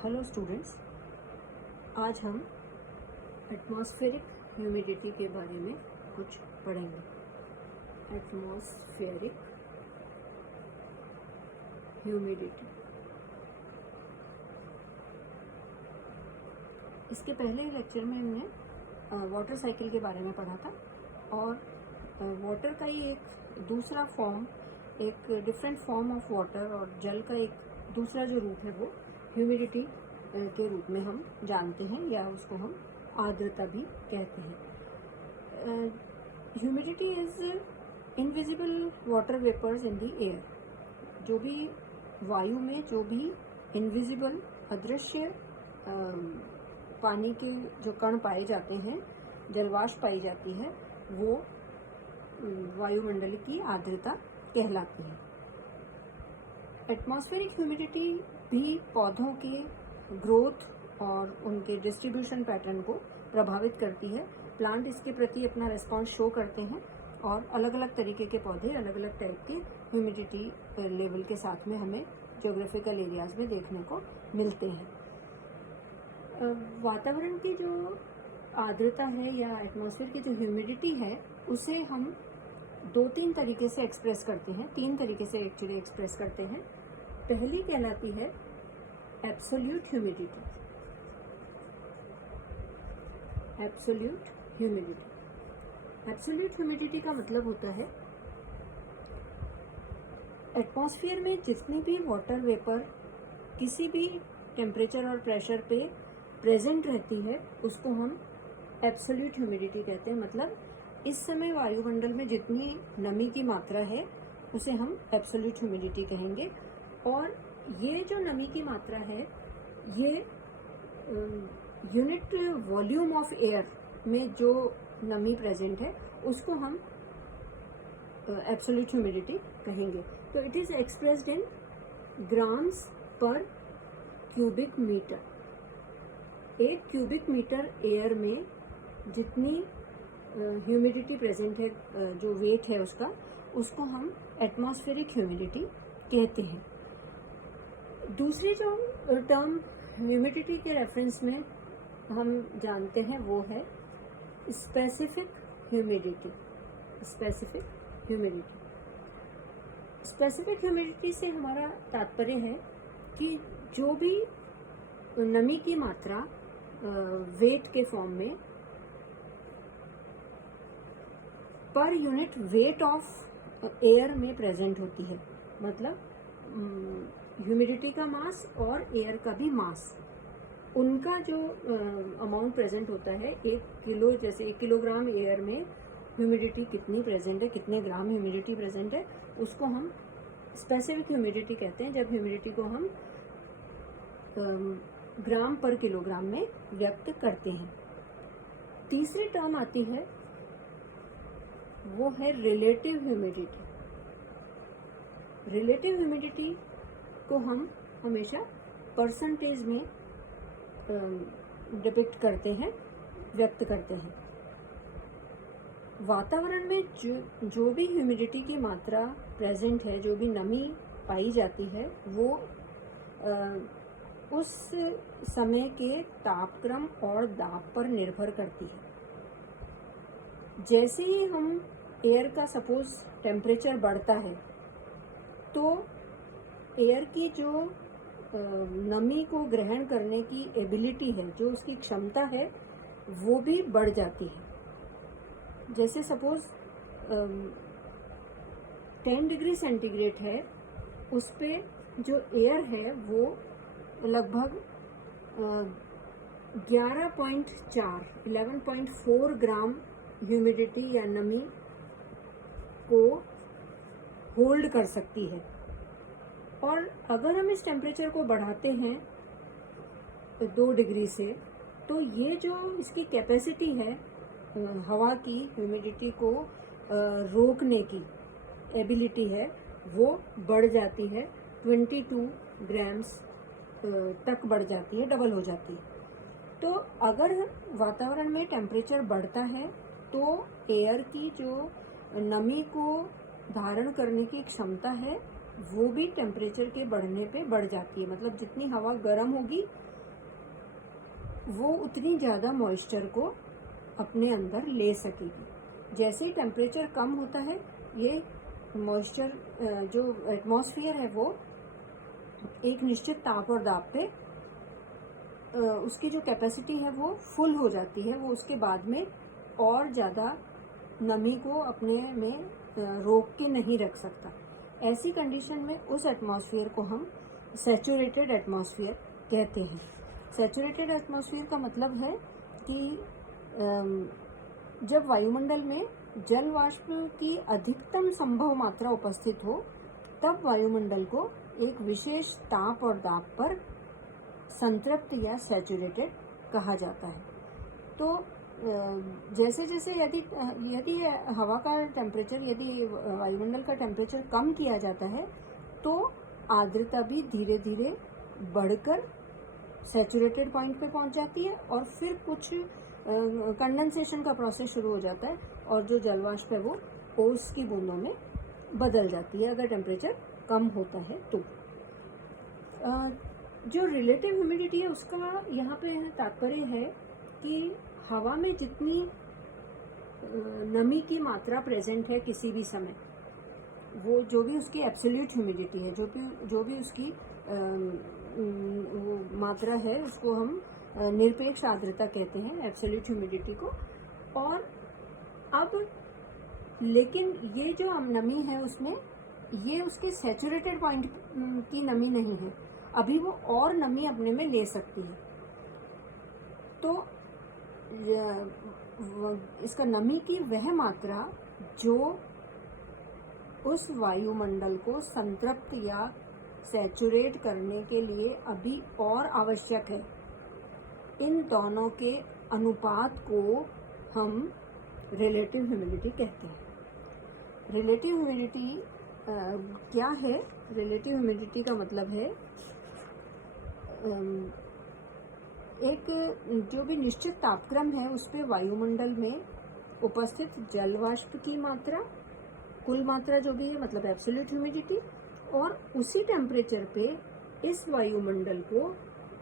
Hello students, आज हम atmospheric humidity के बारे में कुछ पढ़ेंगे। Atmospheric humidity. इसके पहले लेक्चर में हमने वाटर साइकिल के बारे में पढ़ा था और वाटर का ही एक दूसरा फॉर्म, एक डिफरेंट फॉर्म ऑफ वाटर और जल का एक दूसरा जो रूप है वो ह्यूमिडिटी के रूप में हम जानते हैं या उसको हम आर्द्रता भी कहते हैं। Humidity is invisible water vapours in the air. जो भी वायु में जो भी इनविजिबल अदृश्य पानी के जो कण पाए जाते हैं, जलवाष्प पाई जाती है, वो वायुमंडल की आर्द्रता कहलाती है। एटमॉस्फेरिक ह्यूमिडिटी भी पौधों के ग्रोथ और उनके डिस्ट्रीब्यूशन पैटर्न को प्रभावित करती है। प्लांट इसके प्रति अपना रिस्पॉन्स शो करते हैं और अलग अलग तरीके के पौधे अलग अलग टाइप के ह्यूमिडिटी लेवल के साथ में हमें ज्योग्राफिकल एरियाज में देखने को मिलते हैं। वातावरण की जो आर्द्रता है या एटमॉस्फेयर की जो ह्यूमिडिटी है उसे हम दो तीन तरीके से एक्सप्रेस करते हैं, तीन तरीके से एक्चुअली एक्सप्रेस करते हैं। पहली कहलाती है absolute humidity. Absolute humidity. Absolute humidity का मतलब होता है एटमॉस्फेयर में जितनी भी वाटर वेपर किसी भी टेम्परेचर और प्रेशर पे प्रेजेंट रहती है उसको हम एब्सोल्यूट ह्यूमिडिटी कहते हैं। मतलब इस समय वायुमंडल में जितनी नमी की मात्रा है उसे हम एब्सोल्यूट ह्यूमिडिटी कहेंगे। और ये जो नमी की मात्रा है ये यूनिट वॉल्यूम ऑफ एयर में जो नमी प्रेजेंट है उसको हम एब्सोल्यूट ह्यूमिडिटी कहेंगे। तो it is expressed in grams पर क्यूबिक मीटर। एक क्यूबिक मीटर एयर में जितनी ह्यूमिडिटी प्रेजेंट है, जो वेट है उसका, उसको हम एटमॉस्फेरिक ह्यूमिडिटी कहते हैं। दूसरी जो टर्म ह्यूमिडिटी के रेफरेंस में हम जानते हैं वो है specific humidity. Specific humidity. Specific humidity से हमारा तात्पर्य है कि जो भी नमी की मात्रा वेट के फॉर्म में per unit weight of air में प्रेजेंट होती है। मतलब ह्यूमिडिटी का मास और एयर का भी मास, उनका जो अमाउंट प्रेजेंट होता है, 1 किलो, जैसे 1 किलोग्राम एयर में ह्यूमिडिटी कितनी प्रेजेंट है, कितने ग्राम ह्यूमिडिटी प्रेजेंट है, उसको हम स्पेसिफिक ह्यूमिडिटी कहते हैं। जब ह्यूमिडिटी को हम ग्राम पर किलोग्राम में व्यक्त करते हैं। तीसरी टर्म आती है वो है रिलेटिव ह्यूमिडिटी। रिलेटिव ह्यूमिडिटी को हम हमेशा परसेंटेज में डिपिक्ट करते हैं, व्यक्त करते हैं। वातावरण में जो भी ह्यूमिडिटी की मात्रा प्रेजेंट है, जो भी नमी पाई जाती है, वो उस समय के तापक्रम और दाब पर निर्भर करती है। जैसे ही हम एयर का सपोज टेम्परेचर बढ़ता है तो एयर की जो नमी को ग्रहण करने की एबिलिटी है, जो उसकी क्षमता है, वो भी बढ़ जाती है। जैसे सपोज 10 डिग्री सेंटीग्रेड है, उस पे जो एयर है वो लगभग 11.4 ग्राम ह्यूमिडिटी या नमी को होल्ड कर सकती है। और अगर हम इस टेम्परेचर को बढ़ाते हैं 2 डिग्री से, तो ये जो इसकी कैपेसिटी है हवा की ह्यूमिडिटी को रोकने की एबिलिटी है, वो बढ़ जाती है, 22 ग्राम्स तक बढ़ जाती है, डबल हो जाती है। तो अगर वातावरण में टेम्परेचर बढ़ता है तो एयर की जो नमी को धारण करने की क्षमता है वो भी टेम्परेचर के बढ़ने पे बढ़ जाती है। मतलब जितनी हवा गर्म होगी वो उतनी ज़्यादा मॉइस्चर को अपने अंदर ले सकेगी। जैसे ही टेम्परेचर कम होता है ये मॉइस्चर जो एटमॉस्फेयर है वो एक निश्चित ताप और दाब पे उसकी जो कैपेसिटी है वो फुल हो जाती है। वो उसके बाद में और ज़्यादा नमी को अपने में रोक के नहीं रख सकता। ऐसी कंडीशन में उस एटमॉस्फेयर को हम सैचुरेटेड एटमॉस्फेयर कहते हैं। सैचुरेटेड एटमॉस्फेयर का मतलब है कि जब वायुमंडल में जल वाष्प की अधिकतम संभव मात्रा उपस्थित हो तब वायुमंडल को एक विशेष ताप और दाब पर संतृप्त या सैचुरेटेड कहा जाता है। तो जैसे जैसे यदि हवा का टेम्परेचर, यदि वायुमंडल का टेम्परेचर कम किया जाता है तो आर्द्रता भी धीरे धीरे बढ़कर सैचुरेटेड पॉइंट पे पहुंच जाती है और फिर कुछ कंडेंसेशन का प्रोसेस शुरू हो जाता है और जो जलवाष्प है वो ओस की बूंदों में बदल जाती है अगर टेम्परेचर कम होता है तो। जो रिलेटिव ह्यूमिडिटी है उसका यहाँ पे तात्पर्य है कि हवा में जितनी नमी की मात्रा प्रेजेंट है किसी भी समय, वो जो भी उसकी एब्सोल्यूट ह्यूमिडिटी है, जो भी उसकी वो मात्रा है उसको हम निरपेक्ष आर्द्रता कहते हैं, एब्सोल्यूट ह्यूमिडिटी को। और अब लेकिन ये जो नमी है उसमें ये उसके सैचुरेटेड पॉइंट की नमी नहीं है, अभी वो और नमी अपने में ले सकती है। तो इसका नमी की वह मात्रा जो उस वायुमंडल को संतृप्त या सैचुरेट करने के लिए अभी और आवश्यक है, इन दोनों के अनुपात को हम रिलेटिव ह्यूमिडिटी कहते हैं। रिलेटिव ह्यूमिडिटी क्या है? रिलेटिव ह्यूमिडिटी का मतलब है एक जो भी निश्चित तापक्रम है उस पे वायुमंडल में उपस्थित जल वाष्प की मात्रा, कुल मात्रा जो भी है मतलब एब्सोल्यूट ह्यूमिडिटी, और उसी टेम्परेचर पे इस वायुमंडल को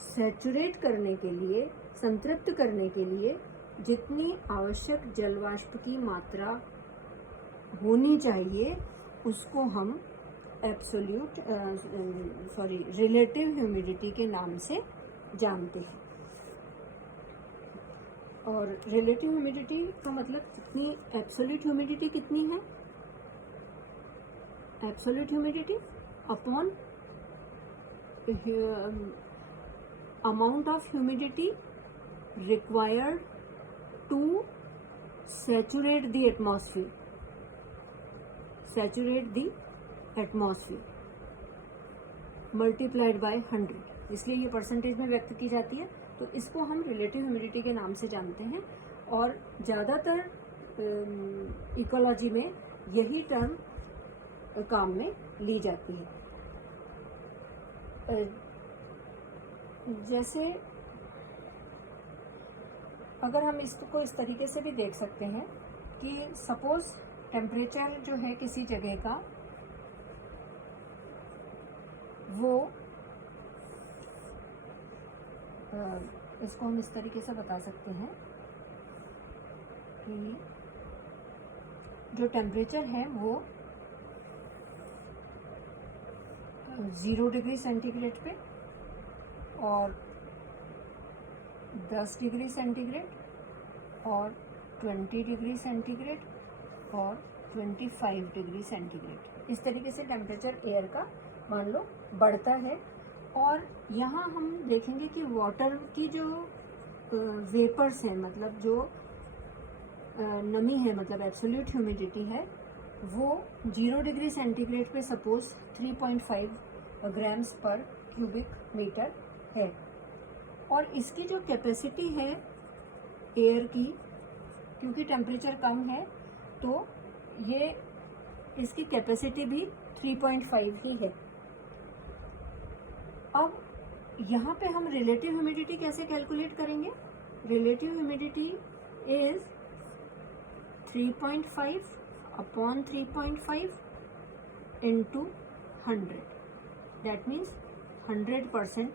सैचुरेट करने के लिए, संतृप्त करने के लिए जितनी आवश्यक जल वाष्प की मात्रा होनी चाहिए उसको हम रिलेटिव ह्यूमिडिटी के नाम से जानते हैं। और रिलेटिव ह्यूमिडिटी का मतलब कितनी, एब्सोल्यूट ह्यूमिडिटी कितनी है? Absolute humidity upon amount of humidity required to saturate the atmosphere multiplied by 100, इसलिए ये परसेंटेज में व्यक्त की जाती है। तो इसको हम रिलेटिव ह्यूमिडिटी के नाम से जानते हैं और ज़्यादातर इकोलॉजी में यही टर्म काम में ली जाती है। जैसे अगर हम इसको इस तरीके से भी देख सकते हैं कि सपोज टेम्परेचर जो है किसी जगह का वो इसको हम इस तरीके से बता सकते हैं कि जो टेम्परेचर है वो 0 डिग्री सेंटीग्रेड पे और 10 डिग्री सेंटीग्रेड और 20 डिग्री सेंटीग्रेड और 25 डिग्री सेंटीग्रेड, इस तरीके से टेम्परेचर एयर का मान लो बढ़ता है। और यहाँ हम देखेंगे कि वाटर की जो वेपर्स हैं, मतलब जो नमी है, मतलब एब्सोल्यूट ह्यूमिडिटी है, वो 0 डिग्री सेंटीग्रेड पे सपोज 3.5 ग्राम्स पर क्यूबिक मीटर है। और इसकी जो कैपेसिटी है एयर की, क्योंकि टेम्परेचर कम है तो ये इसकी कैपेसिटी भी 3.5 ही है। अब यहाँ पे हम रिलेटिव ह्यूमिडिटी कैसे कैलकुलेट करेंगे? Relative humidity is 3.5 upon 3.5 into 100, that means 100%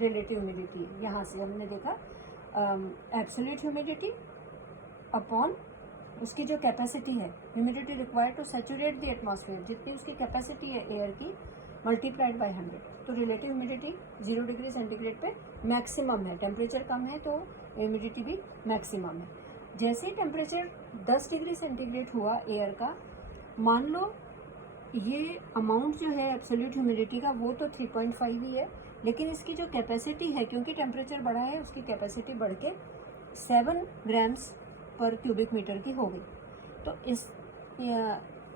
relative humidity है। यहाँ से हमने देखा एब्सोल्यूट ह्यूमिडिटी अपॉन उसकी जो कैपेसिटी है, humidity required to saturate the atmosphere, जितनी उसकी कैपेसिटी है एयर की, मल्टीप्लाइड बाय 100। तो रिलेटिव ह्यूमिडिटी 0 डिग्री सेंटीग्रेड पे मैक्सिमम है, टेम्परेचर कम है तो ह्यूमिडिटी भी मैक्सिमम है। जैसे ही टेम्परेचर 10 डिग्री सेंटीग्रेड हुआ एयर का, मान लो ये अमाउंट जो है एब्सोल्यूट ह्यूमिडिटी का वो तो 3.5 ही है, लेकिन इसकी जो कैपेसिटी है, क्योंकि टेम्परेचर बढ़ा है, उसकी कैपेसिटी बढ़ के 7 ग्राम्स पर क्यूबिक मीटर की हो गई। तो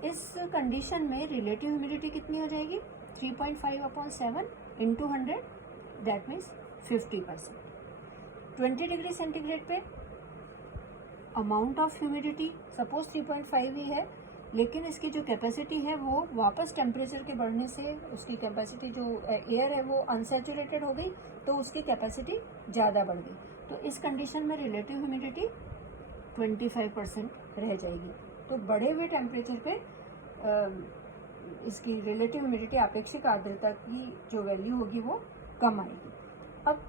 इस कंडीशन में रिलेटिव ह्यूमिडिटी कितनी हो जाएगी? 3.5 upon 7 into 100, that means 50%। 20 degree centigrade पे अमाउंट ऑफ ह्यूमिडिटी सपोज 3.5 ही है, लेकिन इसकी जो कैपेसिटी है वो वापस टेम्परेचर के बढ़ने से उसकी कैपेसिटी, जो एयर है वो अनसैचुरेटेड हो गई, तो उसकी कैपेसिटी ज़्यादा बढ़ गई। तो इस कंडीशन में रिलेटिव ह्यूमिडिटी 25% रह जाएगी। तो बढ़े हुए टेम्परेचर पे इसकी रिलेटिव ह्यूमिडिटी, अपेक्षित आर्द्रता की जो वैल्यू होगी वो कम आएगी। अब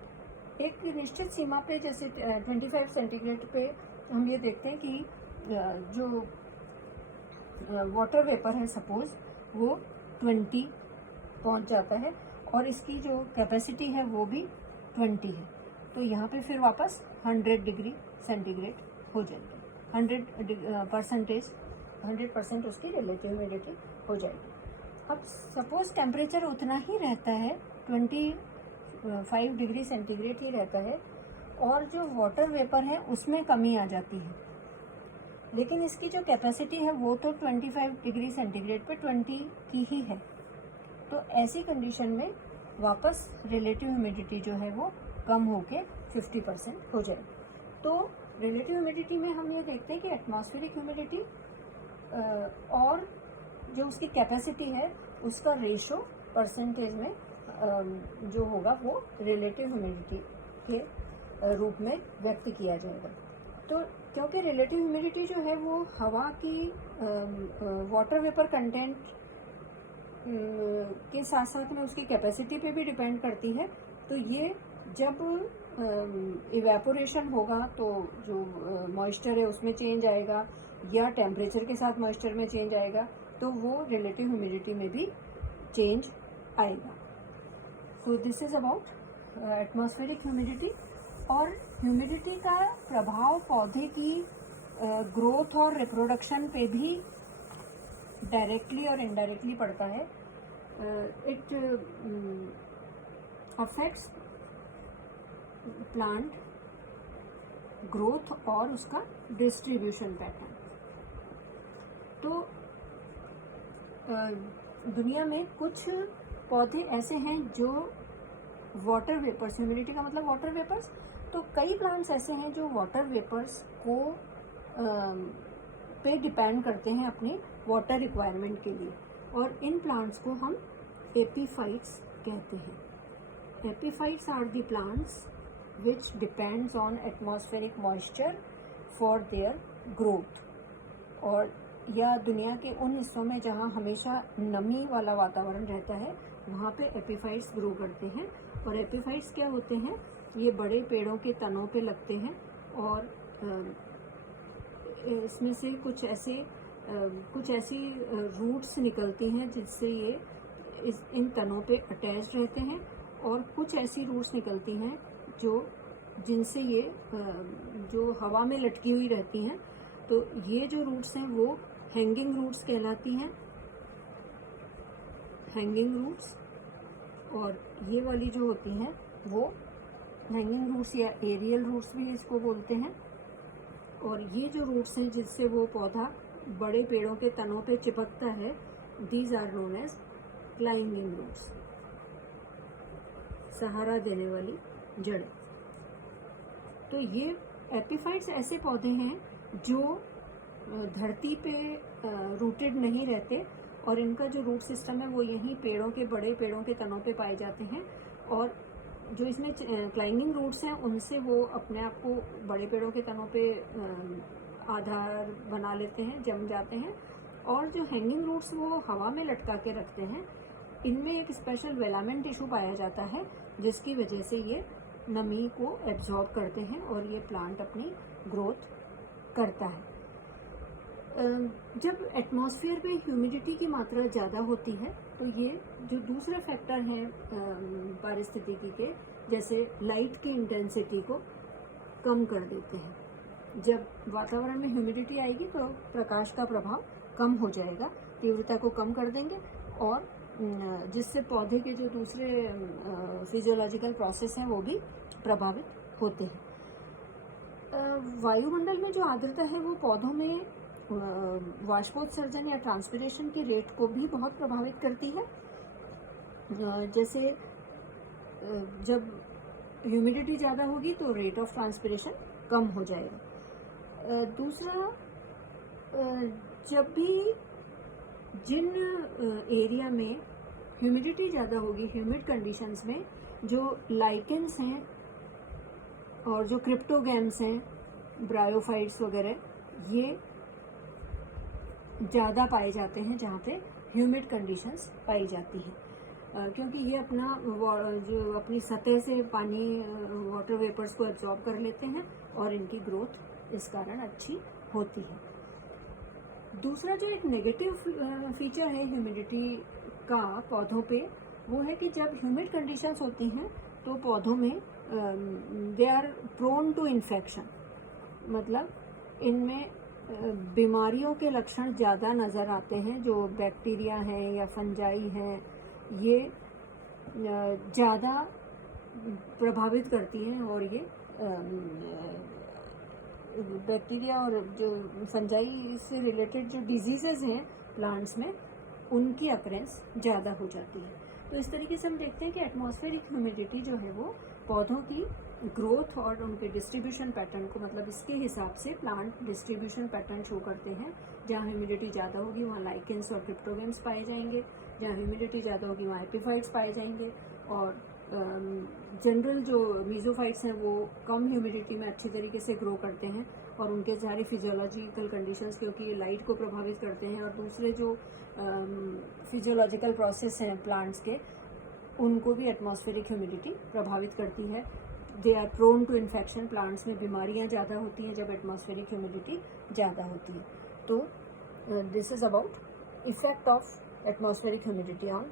एक निश्चित सीमा पे, जैसे 25 सेंटीग्रेड पे हम ये देखते हैं कि जो वाटर वेपर है सपोज वो 20 पहुंच जाता है और इसकी जो कैपेसिटी है वो भी 20 है। तो यहाँ पे फिर वापस 100 डिग्री सेंटीग्रेड हो जाएगी, 100% उसकी रिलेटिव ह्यूमिडिटी हो जाएगी। अब सपोज टेम्परेचर उतना ही रहता है, 25 डिग्री सेंटीग्रेड ही रहता है, और जो वाटर वेपर है उसमें कमी आ जाती है, लेकिन इसकी जो कैपेसिटी है वो तो 25 डिग्री सेंटीग्रेड पे 20 की ही है। तो ऐसी कंडीशन में वापस रिलेटिव ह्यूमिडिटी जो है वो कम होके 50% हो जाएगी। तो रिलेटिव ह्यूमिडिटी में हम ये देखते हैं कि एटमॉस्फेरिक ह्यूमिडिटी और जो उसकी कैपेसिटी है उसका रेशो परसेंटेज में जो होगा वो रिलेटिव ह्यूमिडिटी के रूप में व्यक्त किया जाएगा। तो क्योंकि रिलेटिव ह्यूमिडिटी जो है वो हवा की वाटर वेपर कंटेंट के साथ साथ में उसकी कैपेसिटी पे भी डिपेंड करती है, तो ये जब इवेपोरेशन होगा तो जो मॉइस्चर है उसमें चेंज आएगा, या टेम्परेचर के साथ मॉइस्चर में चेंज आएगा, तो वो रिलेटिव ह्यूमिडिटी में भी चेंज आएगा। So this is about atmospheric humidity. और ह्यूमिडिटी का प्रभाव पौधे की ग्रोथ और रिप्रोडक्शन पे भी डायरेक्टली और इनडायरेक्टली पड़ता है। इट अफेक्ट्स प्लांट ग्रोथ और उसका डिस्ट्रीब्यूशन पैटर्न। तो दुनिया में कुछ पौधे ऐसे हैं जो वाटर वेपर्स, ह्यूमिडिटी का मतलब वाटर वेपर्स, तो कई प्लांट्स ऐसे हैं जो वाटर वेपर्स को पे डिपेंड करते हैं अपनी वाटर रिक्वायरमेंट के लिए, और इन प्लांट्स को हम एपीफाइट्स कहते हैं। Epiphytes are the plants which depends on atmospheric moisture for their growth। और या दुनिया के उन हिस्सों में जहाँ हमेशा नमी वाला वातावरण रहता है वहाँ पे एपीफाइट्स ग्रो करते हैं। और एपीफाइट्स क्या होते हैं? ये बड़े पेड़ों के तनों पे लगते हैं और इसमें से कुछ ऐसी रूट्स निकलती हैं जिससे ये इन तनों पे अटैच रहते हैं, और कुछ ऐसी रूट्स निकलती हैं जिनसे ये जो हवा में लटकी हुई रहती हैं। तो ये जो रूट्स हैं वो हैंगिंग रूट्स कहलाती हैं, हैंगिंग रूट्स। और ये वाली जो होती हैं वो हैंगिंग रूट्स या एरियल रूट्स भी इसको बोलते हैं। और ये जो रूट्स हैं जिससे वो पौधा बड़े पेड़ों के तनों पे चिपकता है, these are known as climbing roots, सहारा देने वाली जड़। तो ये एपीफाइट्स ऐसे पौधे हैं जो धरती पे रूटेड नहीं रहते, और इनका जो रूट सिस्टम है वो यहीं बड़े पेड़ों के तनों पे पाए जाते हैं। और जो इसमें क्लाइंबिंग रूट्स हैं उनसे वो अपने आप को बड़े पेड़ों के तनों पे आधार बना लेते हैं, जम जाते हैं। और जो हैंगिंग रूट्स वो हवा में लटका के रखते हैं, इनमें एक स्पेशल वेलामेंट टिश्यू पाया जाता है जिसकी वजह से ये नमी को एब्जॉर्ब करते हैं और ये प्लांट अपनी ग्रोथ करता है। जब एटमॉस्फेयर में ह्यूमिडिटी की मात्रा ज़्यादा होती है तो ये जो दूसरे फैक्टर हैं पारिस्थितिकी के, जैसे लाइट की इंटेंसिटी को कम कर देते हैं। जब वातावरण में ह्यूमिडिटी आएगी तो प्रकाश का प्रभाव कम हो जाएगा, तीव्रता को कम कर देंगे और जिससे पौधे के जो दूसरे फिजियोलॉजिकल प्रोसेस हैं वो भी प्रभावित होते हैं। वायुमंडल में जो आर्द्रता है वो पौधों में वाष्पोत्सर्जन या ट्रांसपिरेशन की रेट को भी बहुत प्रभावित करती है। जैसे जब ह्यूमिडिटी ज़्यादा होगी तो रेट ऑफ ट्रांसपिरेशन कम हो जाएगा। दूसरा, जब भी जिन एरिया में ह्यूमिडिटी ज़्यादा होगी, ह्यूमिड कंडीशंस में, जो लाइकेंस हैं और जो क्रिप्टोगैम्स हैं, ब्रायोफाइट्स वगैरह, ये ज़्यादा पाए जाते हैं जहाँ पे ह्यूमिड कंडीशंस पाई जाती हैं, क्योंकि ये अपना जो अपनी सतह से पानी वाटर वेपर्स को एब्जॉर्ब कर लेते हैं और इनकी ग्रोथ इस कारण अच्छी होती है। दूसरा जो एक नेगेटिव फीचर है ह्यूमिडिटी का पौधों पे, वो है कि जब ह्यूमिड कंडीशंस होती हैं तो पौधों में they are prone to infection, मतलब इनमें बीमारियों के लक्षण ज़्यादा नज़र आते हैं। जो बैक्टीरिया हैं या फंजाई हैं, ये ज़्यादा प्रभावित करती हैं और ये बैक्टीरिया और जो फंजाई से रिलेटेड जो डिजीज़ेज़ हैं प्लांट्स में, उनकी अकरेंस ज़्यादा हो जाती है। तो इस तरीके से हम देखते हैं कि एटमॉस्फेरिक ह्यूमिडिटी जो है वो पौधों की ग्रोथ और उनके डिस्ट्रीब्यूशन पैटर्न को, मतलब इसके हिसाब से प्लांट डिस्ट्रीब्यूशन पैटर्न शो करते हैं। जहाँ ह्यूमिडिटी ज़्यादा होगी वहाँ लाइकेंस और क्रिप्टोगैम्स पाए जाएंगे, जहाँ ह्यूमिडिटी ज़्यादा होगी वहाँ एपिफाइट्स पाए जाएंगे, और जनरल जो मीज़ोफाइट्स हैं वो कम ह्यूमिडिटी में अच्छी तरीके से ग्रो करते हैं और उनके सारी फिजियोलॉजिकल कंडीशंस, क्योंकि ये लाइट को प्रभावित करते हैं और दूसरे जो फिजियोलॉजिकल प्रोसेस हैं प्लांट्स के, उनको भी एटमॉस्फेरिक ह्यूमिडिटी प्रभावित करती है। They are prone to infection, plants में बीमारियां ज़्यादा होती हैं जब एटमॉस्फेरिक ह्यूमिडिटी ज़्यादा होती है। तो this is about effect of atmospheric humidity on